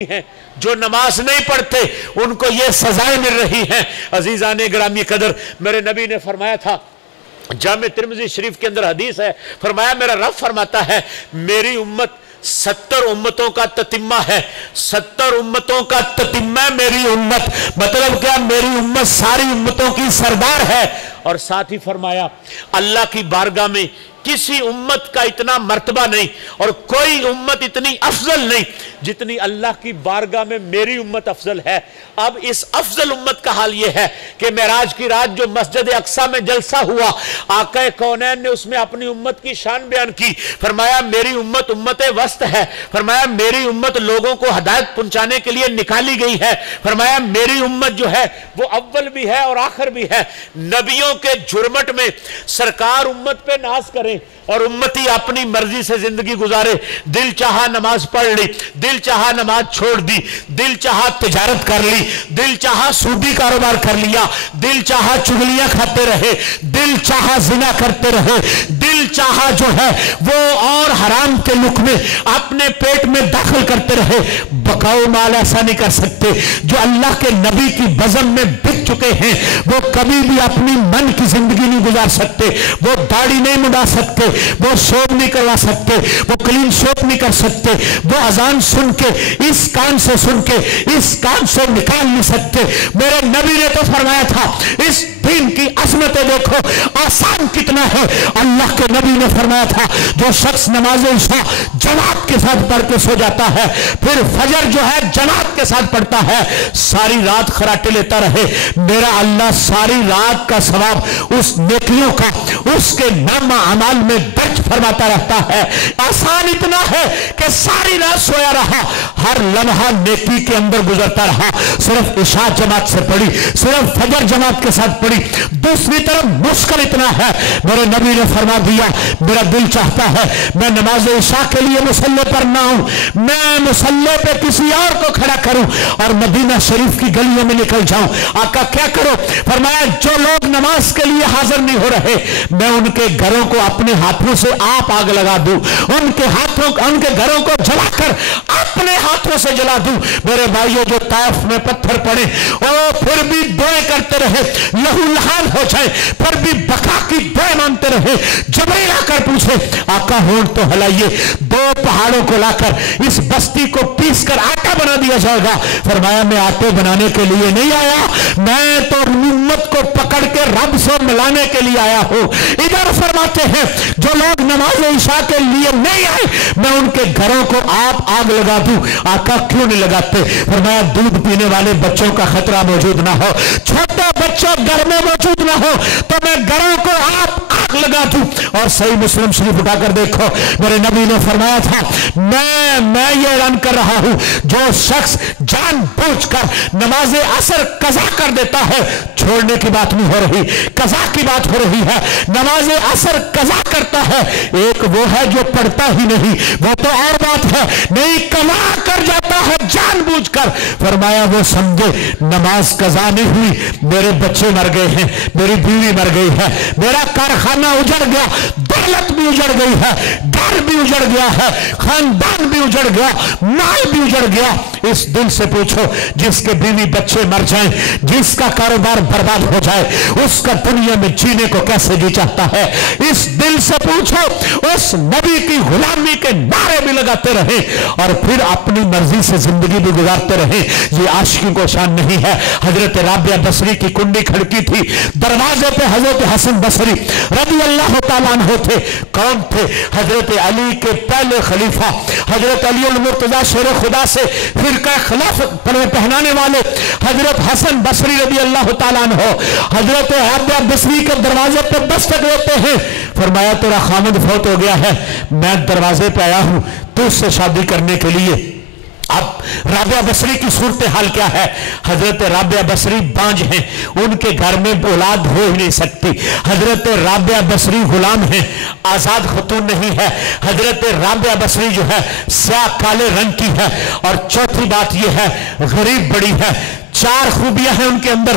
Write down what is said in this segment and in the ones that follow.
ہیں جو نماز نہیں پڑھتے ان کو یہ سزائیں مل رہی ہیں۔ عزیزان گرامی قدر، میرے نبی نے فرمایا تھا، جامع ترمذی شریف کے اندر حدیث ہے، فرمایا میرا رب فرماتا ہے میری امت 70 امتوں کا تتمہ ہے، 70 امتوں کا تتمہ میری امت، مطلب کیا؟ میری امت ساری امتوں کی سردار ہے۔ اور ساتھ ہی فرمایا اللہ کی بارگاہ میں کسی امت کا اتنا مرتبہ نہیں اور کوئی امت اتنی افضل نہیں جتنی اللہ کی بارگاہ میں میری امت افضل ہے۔ اب اس افضل امت کا حال یہ ہے کہ معراج کی رات جو مسجد اقصی میں جلسہ ہوا، آقا کونین نے اس میں اپنی امت کی شان بیان کی، فرمایا میری امت امت وسط ہے، فرمایا میری امت لوگوں کو ہدایت پہنچانے کے لیے نکالی گئی ہے، فرمایا میری امت جو ہے وہ اول بھی ہے اور آخر بھی ہے۔ نبیوں کے جرمٹ میں سرکار امت پہ ناز کریں اور امتی اپنی مرضی سے زندگی گزارے، دل چاہا نماز پڑھ لی، دل چاہا نماز چھوڑ دی، دل چاہا تجارت کر لی، دل چاہا سودی کاروبار کر لیا، دل چاہا چغلیاں کھاتے رہے، دل چاہا زنا کرتے رہے، دل چاہا جو ہے وہ اور حرام کے لقمے اپنے پیٹ میں داخل کرتے رہے۔ بقاؤ مال ایسا نہیں کر سکتے۔ جو اللہ کے نبی کی بزم میں بک چکے ہیں وہ کبھی بھی اپنی من کی زندگی نہیں گزار سکتے، وہ داڑھی نہیں مڈا سکتے، وہ شوب نہیں کروا سکتے، وہ کلین شوب نہیں کر سکتے، وہ اذان سن کے اس کان سے سن کے اس کان سے نکال نہیں سکتے۔ میرے نبی نے تو فرمایا تھا اس دین کی عظمتیں دیکھو آسان کتنا ہے۔ اللہ کے نبی نے فرمایا تھا جو شخص نماز عشاء جماعت کے ساتھ پڑھ کے سو جاتا ہے پھر فجر جو ہے جماعت کے ساتھ پڑھتا ہے، ساری رات خراٹے لیتا رہے، میرا اللہ ساری رات کا ثواب اس نیکیوں کا اس کے نامہ اعمال میں درج فرماتا رہتا ہے۔ آسان اتنا ہے کہ ساری رات سویا رہا، ہر لمحہ نیکی کے اندر گزرتا رہا، صرف عشاء جماعت سے پڑھی، صرف فجر جماعت کے ساتھ پڑھی۔ دوسری طرف مشکل اتنا ہے، میرے نبی نے فرما دیا میرا دل چاہتا ہے میں نماز عشاء کے لیے مصلی پر نہ ہوں، میں مصلی پہ کسی اور کو کھڑا کروں اور مدینہ شریف کی گلیوں میں نکل جاؤں۔ آقا کیا کرو؟ فرمایا جو لوگ نماز کے لیے حاضر نہیں ہو رہے میں ان کے گھروں کو اپنے ہاتھوں سے آپ آگ لگا دوں، ان کے گھروں کو جلا کر اپنے ہاتھوں سے جلا دوں۔ میرے بھائیوں جو طائف میں پتھر پڑے اور پھر بھی دعائیں کرتے رہے، لہو لہان ہو جائے پھر بھی بقا کی دعائیں مانتے رہے، جبرائیل آ کر پوچھے آقا ہونٹ تو ہلائیے، 2 پہاڑوں کو لا کر اس بستی کو پیس کر آٹا بنا دیا جائے گا۔ فرمایا میں آٹے بنانے کے لیے نہیں آیا، میں تو امت کو پکڑ کے رب سے ملانے کے لیے آیا ہوں۔ ادھر فرماتے ہیں جو لوگ نماز عشاء کے لیے نہیں آئے میں ان کے گھروں کو آپ آگ لگا دوں۔ آقا کیوں نہیں لگاتے؟ فرمایا دودھ پینے والے بچوں کا خطرہ موجود نہ ہو، چھوٹے بچوں گھر میں موجود نہ ہو تو میں گھروں کو آپ آگ لگا دوں۔ اور صحیح مسلم شریف اٹھا کر دیکھو میرے نبی نے فرمایا تھا میں یہ اعلان کر رہا ہوں جو شخص جان بوجھ کر نماز عصر قضا کر دیتا ہے، چھوڑنے کی بات نہیں ہو رہی، قضا کی بات ہو رہی ہے، نماز عصر قضا کرتا ہے، ایک وہ ہے جو پڑھتا ہی نہیں وہ تو اور بات ہے، نہیں قضا کر جاتا ہے جان بوجھ کر۔ فرمایا وہ سمجھے نماز قضا نہیں ہوئی، میرے بچے مر گئے ہیں، میری بیوی مر گئی ہے، میرا کارخانہ اجڑ گیا، دولت بھی اجڑ گئی ہے، گھر بھی اجڑ گیا ہے، خاندان بھی اجڑ گیا، مال بھی اجڑ گیا۔ اس دل سے پوچھو جس کے بیوی بچے مر جائیں، جس کا کاروبار برباد ہو جائے، اس کا دنیا میں جینے کو کیسے جی چاہتا ہے؟ اس دل سے پوچھو اس نبی کی غلامی کے نعرے بھی لگاتے رہے اور پھر اپنی مرضی سے زندگی بھی گزارتے رہے۔ یہ عاشقی کو شان نہیں ہے۔ حضرت رابعہ بصری کی کنڈی کھڑکی تھی، دروازے پہ حضرت حسن بصری رضی اللہ تعالیٰ عنہ تھے۔ کون تھے؟ حضرت علی کے پہلے خلیفہ، حضرت علی المرتضیٰ شیر خدا سے فرقہ خلافت پہنانے والے حضرت حسن بصری رضی اللہ تعالیٰ عنہ حضرت رابعہ بصری کے دروازے پہ دستک دیتے ہیں۔ فرمایا تیرا خامد فوت ہو گیا ہے، میں دروازے پہ آیا ہوں تو اس سے شادی کرنے کے لیے۔ اب رابعہ بصری کی صورتحال کیا ہے؟ حضرت رابعہ بصری بانج ہیں، ان کے گھر میں اولاد ہو ہی نہیں سکتی۔ حضرت رابعہ بصری غلام ہیں، آزاد خاتون نہیں ہے۔ حضرت رابعہ بصری جو ہے سیاہ کالے رنگ کی ہے، اور چوتھی بات یہ ہے غریب بڑی ہے۔ 4 خوبیاں ہیں ان کے اندر۔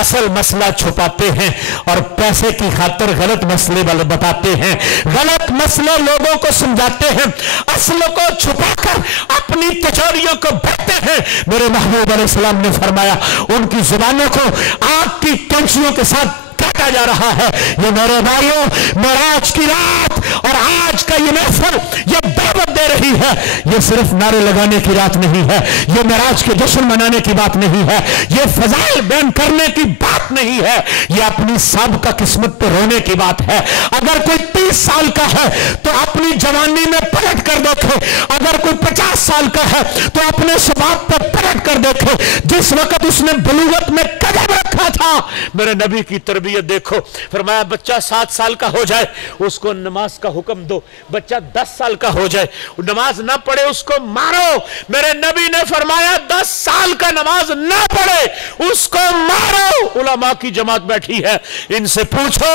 اصل مسئلہ چھپاتے ہیں اور پیسے کی خاطر غلط مسئلے بتاتے ہیں، غلط مسئلے لوگوں کو سمجھاتے ہیں، اصل کو چھپا کر اپنی تجوریوں کو بڑھتے ہیں۔ میرے محبوب علیہ السلام نے فرمایا ان کی زبانوں کو آگ کی کینچیوں کے ساتھ کاٹا جا رہا ہے۔ یہ میرے بھائیوں، معراج کی رات اور آج کا یہ محفل یہ دعوت دے رہی ہے، یہ صرف نعرے لگانے کی رات نہیں ہے، یہ معراج کے جشن منانے کی بات نہیں ہے، یہ فضائل بیان کرنے کی بات نہیں ہے، یہ اپنی سابقہ قسمت پہ رونے کی بات ہے۔ اگر کوئی 30 سال کا ہے تو اپنی جوانی میں پلٹ کر دیکھے، اگر کوئی 50 سال کا ہے تو اپنے شباب پر پلٹ کر دیکھے، جس وقت اس نے بلوغت میں قدم رکھا تھا۔ میرے نبی کی تربیت دیکھو، فرمایا بچہ 7 سال کا ہو جائے اس کو نماز کا حکم دو، بچہ 10 سال کا ہو جائے نماز نہ پڑھے اس کو مارو۔ میرے نبی نے فرمایا 10 سال کا نماز نہ پڑھے اس کو مارو۔ علماء کی جماعت بیٹھی ہے، ان سے پوچھو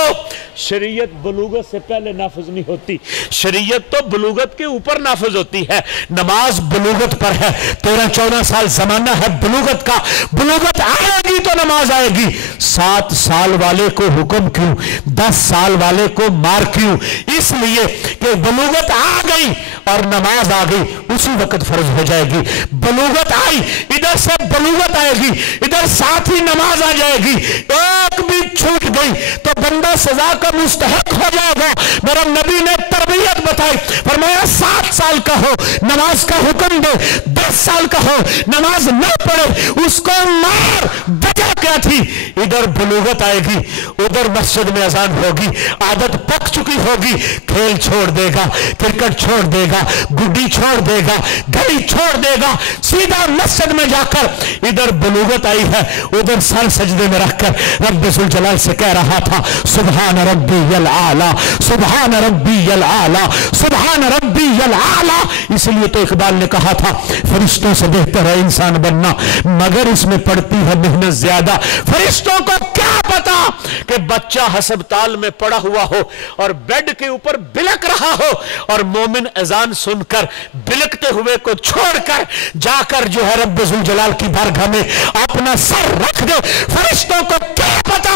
شریعت بلوغت سے پہلے نافذ نہیں ہوتی، شریعت تو بلوغت کے اوپر نافذ ہوتی ہے، نماز بلوغت پر ہے۔ 13-14 سال زمانہ ہے بلوغت کا، بلوغت آئے گی تو نماز آئے گی۔ 7 سال والے کو حکم کیوں، 10 سال والے کو مار کیوں؟ اس لیے کہ بلوغت آ گئی اور نماز آ گئی، اسی وقت فرض ہو جائے گی۔ بلوغت آئی، ادھر سے بلوغت آئے گی، ادھر ساتھ ہی نماز آ جائے گی، ایک بھی چھوٹ گئی تو بندہ سزا کا مستحق ہو جائے گا۔ میرا نبی نے تربیت بتائی، فرمایا 7 سال کا ہو نماز کا حکم دے، 10 سال کا ہو نماز نہ پڑھے اس کو مار۔ وجہ کیا تھی؟ ادھر بلوغت آئے گی، ادھر مسجد میں اذان ہوگی، عادت پک چکی ہوگی، کھیل چھوڑ دے گا، کرکٹ چھوڑ دے گا، گڈی چھوڑ دے گا، گلی چھوڑ دے گا، سیدھا مسجد میں جا کر ادھر بلوغت آئی ہے ادھر سر سجدے میں رکھ کر رب ذوالجلال سے کہہ رہا تھا سبحان ربی العالی، سبحان ربی العالی، سبحان ربی العالی۔ اس لیے تو اقبال نے کہا تھا فرشتوں سے بہتر ہے انسان بننا مگر اس میں پڑتی ہے محنت زیادہ۔ فرشتوں کو کیا پتا کہ بچہ ہسپتال میں پڑا ہوا ہو اور بیڈ کے اوپر بلک رہا ہو اور مومن اذان سن کر بلکتے ہوئے کو چھوڑ کر جا کر جو ہے رب ذوالجلال کی بارگاہ میں اپنا سر رکھ دے۔ فرشتوں کو کیا پتا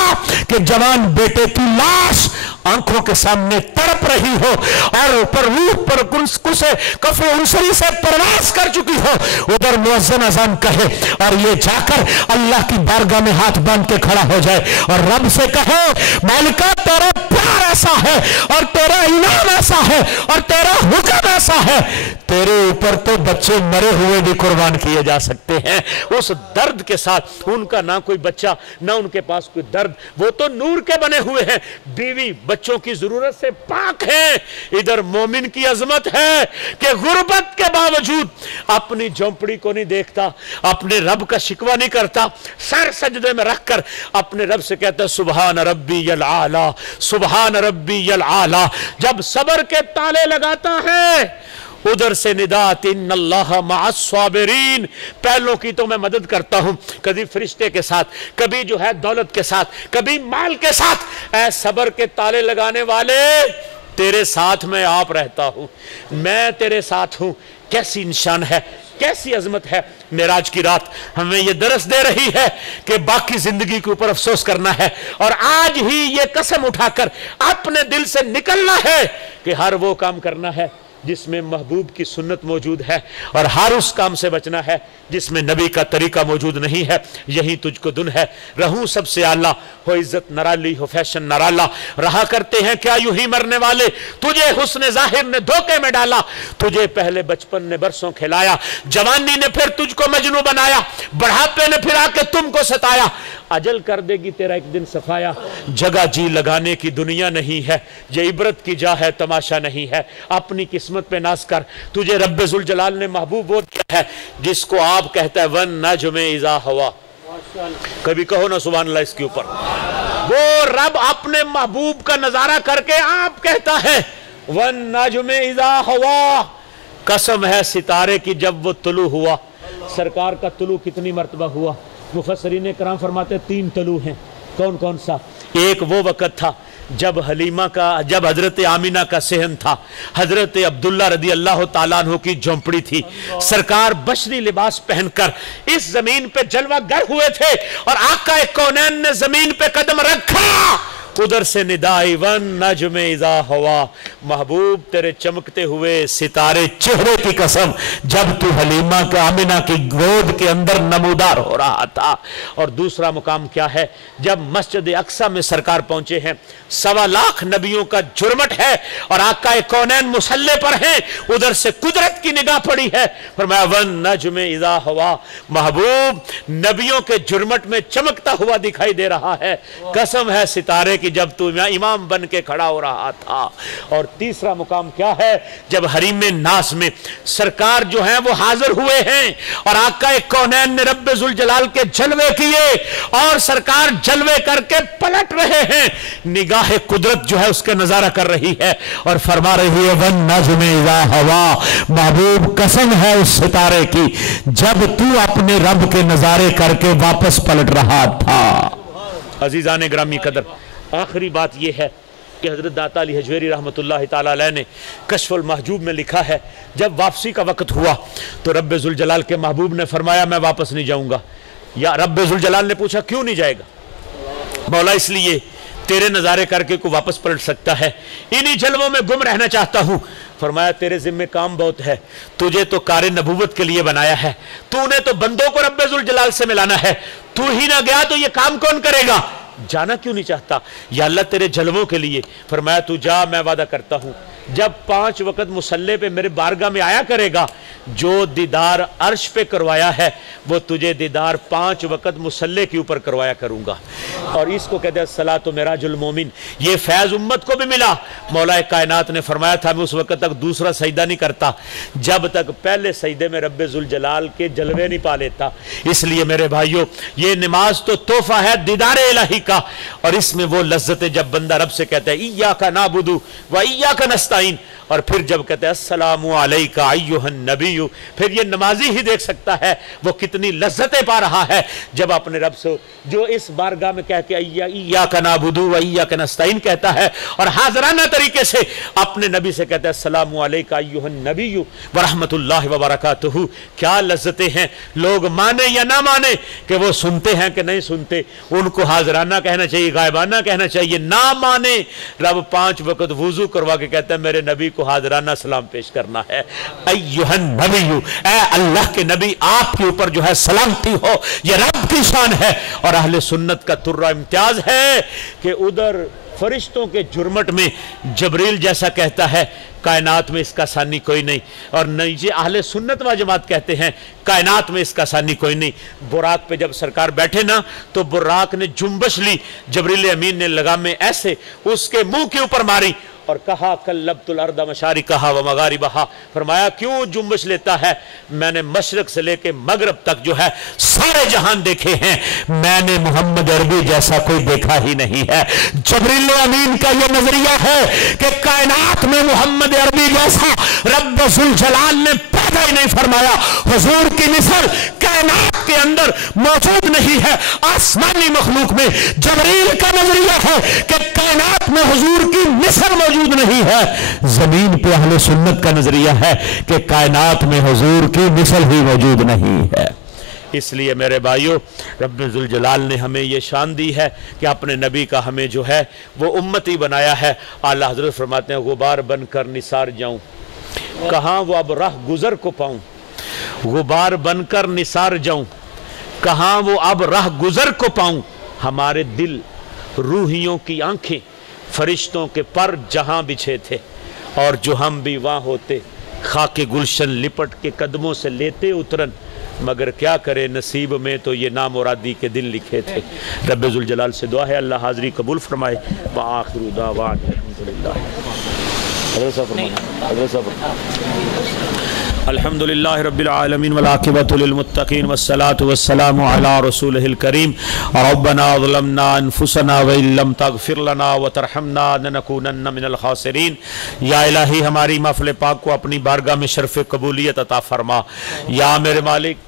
کہ جوان بیٹے کی لاش آنکھوں کے سامنے تڑپ رہی ہو اور اوپر روح پر کسے کف انصری سے پرواز کر چکی ہو، ادھر مؤذن اذان کہے اور یہ جا کر اللہ کی بارگاہ میں ہاتھ باندھ کے کھڑا ہو جائے اور رب سے کہے مالکہ تیرا پیار ایسا ہے اور تیرا انعام ایسا ہے اور تیرا حکم ایسا ہے، تیرے اوپر تو بچے مرے ہوئے بھی قربان کیے جا سکتے ہیں۔ اس درد کے ساتھ ان کا نہ کوئی بچہ نہ ان کے پاس کوئی درد، وہ تو نور کے بنے ہوئے ہیں، بیوی بچوں کی ضرورت سے پاک ہیں۔ ادھر مومن کی عظمت ہے کہ غربت کے باوجود اپنی جھونپڑی کو نہیں دیکھتا، اپنے رب کا شکوہ نہیں کرتا، سر سجدے میں رکھ کر اپنے رب سے کہتا ہے سبحان ربی العالی، سبحان ربی العالی۔ جب صبر کے تالے لگاتا ہے ادھر سے ندات ان اللہ مع الصابرین، پہلوں کی تو میں مدد کرتا ہوں، کبھی فرشتے کے ساتھ، کبھی جو ہے دولت کے ساتھ، کبھی مال کے ساتھ۔ اے صبر کے تالے لگانے والے تیرے ساتھ میں آپ رہتا ہوں، میں تیرے ساتھ ہوں۔ کیسی نشان ہے، کیسی عظمت ہے۔ معراج کی رات ہمیں یہ درس دے رہی ہے کہ باقی زندگی کے اوپر افسوس کرنا ہے اور آج ہی یہ قسم اٹھا کر اپنے دل سے نکلنا ہے کہ ہر وہ کام کرنا ہے جس میں محبوب کی سنت موجود ہے اور ہر اس کام سے بچنا ہے جس میں نبی کا طریقہ موجود نہیں ہے۔ یہی تجھ کو دن ہے، رہوں سب سے اعلیٰ، ہو عزت نرالی ہو فیشن نرالا، رہا کرتے ہیں کیا یوں ہی مرنے والے، تجھے حسن ظاہر نے دھوکے میں ڈالا، تجھے پہلے بچپن نے برسوں کھلایا، جوانی نے پھر تجھ کو مجنوں بنایا، بڑھاپے نے پھر آ کے تم کو ستایا، اجل کر دے گی تیرا ایک دن صفایا۔ جگہ جی لگانے کی دنیا نہیں ہے، یہ عبرت کی جا ہے تماشا نہیں ہے، اپنی قسمت پہ ناز کر، تجھے رب ذوالجلال نے محبوب وہ دیا ہے جس کو آپ کہتا ہے وَالنَّجْمِ اِذَا ہوا۔ کبھی کہو نا سبحان اللہ اس کے اوپر۔ وہ رب اپنے محبوب کا نظارہ کر کے آپ کہتا ہے وَالنَّجْمِ اِذَا ہوا، قسم ہے ستارے کی جب وہ طلوع ہوا۔ سرکار کا طلوع کتنی مرتبہ ہوا؟ مفسرین کرام فرماتے 3 طلوع ہیں۔ کون کون سا؟ ایک وہ وقت تھا جب حضرت آمینہ کا صحن تھا، حضرت عبداللہ رضی اللہ تعالیٰ عنہ کی جھونپڑی تھی، سرکار بشری لباس پہن کر اس زمین پہ جلوہ گر ہوئے تھے، اور آقا کونین نے زمین پہ قدم رکھا، ادھر سے ندائی ون نجم اذا ہوا، محبوب تیرے چمکتے ہوئے ستارے چہرے کی قسم جب تو حلیمہ کے آمینہ کی گود کے اندر نمودار ہو رہا تھا۔ اور دوسرا مقام کیا ہے؟ جب مسجد اقصیٰ میں سرکار پہنچے ہیں، 1.25 لاکھ نبیوں کا جرمٹ ہے اور آقا کونین مصلی پر ہیں، ادھر سے قدرت کی نگاہ پڑی ہے، فرمایا ون نجم اذا ہوا، محبوب نبیوں کے جرمٹ میں چمکتا ہوا دکھائی دے رہا ہے، قسم ہے ستارے کی جب تو امام بن کے کھڑا ہو رہا تھا۔ اور تیسرا مقام کیا ہے؟ جب حریم ناس میں سرکار جو ہیں وہ حاضر ہوئے ہیں اور آقا کونین نے رب ذوالجلال کے جلوے کیے اور سرکار جلوے کر کے پلٹ رہے ہیں، نگاہ قدرت جو ہے اس کا نظارہ کر رہی ہے اور فرما رہی ہے ون نجم اذا ہوا، محبوب قسم ہے اس ستارے کی جب تو اپنے رب کے نظارے کر کے واپس پلٹ رہا تھا۔ عزیزان گرامی قدر، آخری بات یہ ہے کہ حضرت داتا علی حجویری رحمت اللہ تعالیٰ علیہ نے کشف المحجوب میں لکھا ہے، جب واپسی کا وقت ہوا تو رب ذوالجلال کے محبوب نے فرمایا میں واپس نہیں جاؤں گا۔ یا رب ذوالجلال نے پوچھا کیوں نہیں جائے گا؟ مولا اس لیے تیرے نظارے کر کے کوئی واپس پلٹ سکتا ہے، انہی جلووں میں گم رہنا چاہتا ہوں۔ فرمایا تیرے ذمہ کام بہت ہے، تجھے تو کار نبوت کے لیے بنایا ہے، تو نے تو بندوں کو رب ذوالجلال سے ملانا ہے، تو ہی نہ گیا تو یہ کام کون کرے گا؟ جانا کیوں نہیں چاہتا؟ یا اللہ تیرے جلووں کے لیے۔ فرمایا تو جا، میں وعدہ کرتا ہوں جب 5 وقت مصلی پہ میرے بارگاہ میں آیا کرے گا، جو دیدار عرش پہ کروایا ہے وہ تجھے دیدار 5 وقت مصلی کے اوپر کروایا کروں گا۔ اور اس کو کہتے ہیں الصلاۃ معراج المومن، یہ فیض امت کو بھی ملا۔ مولا کائنات نے فرمایا تھا میں اس وقت تک دوسرا سجدہ نہیں کرتا جب تک پہلے سجدے میں رب ذوالجلال کے جلوے نہیں پا لیتا۔ اس لیے میرے بھائیوں یہ نماز تو تحفہ ہے دیدار الہی کا، اور اس میں وہ لذت جب بندہ رب سے کہتا ہے ایاک نعبد و ایاک نستعین، اور پھر جب کہتے ہیں السلام علیکہ ایھا النبی، پھر یہ نمازی ہی دیکھ سکتا ہے وہ کتنی لذتیں پا رہا ہے جب اپنے رب سے جو اس بارگاہ میں کہہ کے ایاک نعبد و ایاک نستعین کہتا ہے اور حاضرانہ طریقے سے اپنے نبی سے کہتا ہے السلام علیکہ ایھا النبی ورحمۃ اللہ وبرکاتہ۔ کیا لذتیں ہیں، لوگ مانے یا نہ مانے کہ وہ سنتے ہیں کہ نہیں سنتے، ان کو حاضرانہ کہنا چاہیے، غائبانہ کہنا چاہیے، نہ مانے رب 5 وقت وضو کروا کے کہتا ہے میرے نبی کو حاضرانہ سلام پیش کرنا ہے، ایھا النبی، اے اللہ کے نبی آپ کے اوپر جو ہے سلامتی ہو، یہ رب کی شان ہے۔ اور اہل سنت کا ترہ امتیاز ہے کہ ادھر فرشتوں کے جرمٹ میں جبریل جیسا کہتا ہے کائنات میں اس کا ثانی کوئی نہیں، اور نیچے اہل سنت و جماعت کہتے ہیں کائنات میں اس کا ثانی کوئی نہیں۔ براق پہ جب سرکار بیٹھے نا تو براق نے جنبش لی، جبریل امین نے لگامیں ایسے اس کے منہ کے اوپر ماری اور کہا کلبت الارض مشارقہا و مغاربہا، فرمایا کیوں جنبش لیتا ہے؟ میں نے مشرق سے لے کے مغرب تک جو ہے سارے جہان دیکھے ہیں، میں نے محمد عربی جیسا کوئی دیکھا ہی نہیں ہے۔ جبریل امین کا یہ نظریہ ہے کہ کائنات میں محمد عربی جیسا رب ذوالجلال نے پیدا ہی نہیں فرمایا، حضور کی مثل کائنات کے اندر موجود نہیں ہے۔ آسمانی مخلوق میں جبریل کا نظریہ ہے کہ کائنات میں حضور کی مثل موجود نہیں ہے، زمین پہ اہل سنت کا نظریہ ہے کہ کائنات میں حضور کی مثل ہی موجود نہیں ہے۔ اس لیے میرے بھائیوں رب ذوالجلال نے ہمیں یہ شان دی ہے کہ اپنے نبی کا ہمیں جو ہے وہ امتی بنایا ہے۔ اعلیٰ حضرت فرماتے ہیں غبار بن کر نثار جاؤں، کہاں وہ اب راہ گزر کو پاؤں، غبار بن کر نثار جاؤں، کہاں وہ اب راہ گزر کو پاؤں، ہمارے دل روحیوں کی آنکھیں فرشتوں کے پر جہاں بچھے تھے، اور جو ہم بھی وہاں ہوتے خاک گلشن لپٹ کے قدموں سے لیتے اترن، مگر کیا کرے نصیب میں تو یہ نامرادی کے دل لکھے تھے۔ رب ذوالجلال سے دعا ہے اللہ حاضری قبول فرمائے۔ وآخر دعوانا الحمدللہ۔ الحمدللہ رب العالمین والعاقبۃ للمتقین والصلاة والسلام علی رسولہ الکریم۔ ربنا ظلمنا انفسنا وان لم تغفر لنا وترحمنا لنکونن من الخاسرین۔ یا الہی ہماری محفل پاک کو اپنی بارگاہ میں شرف قبولیت عطا فرما۔ یا میرے مالک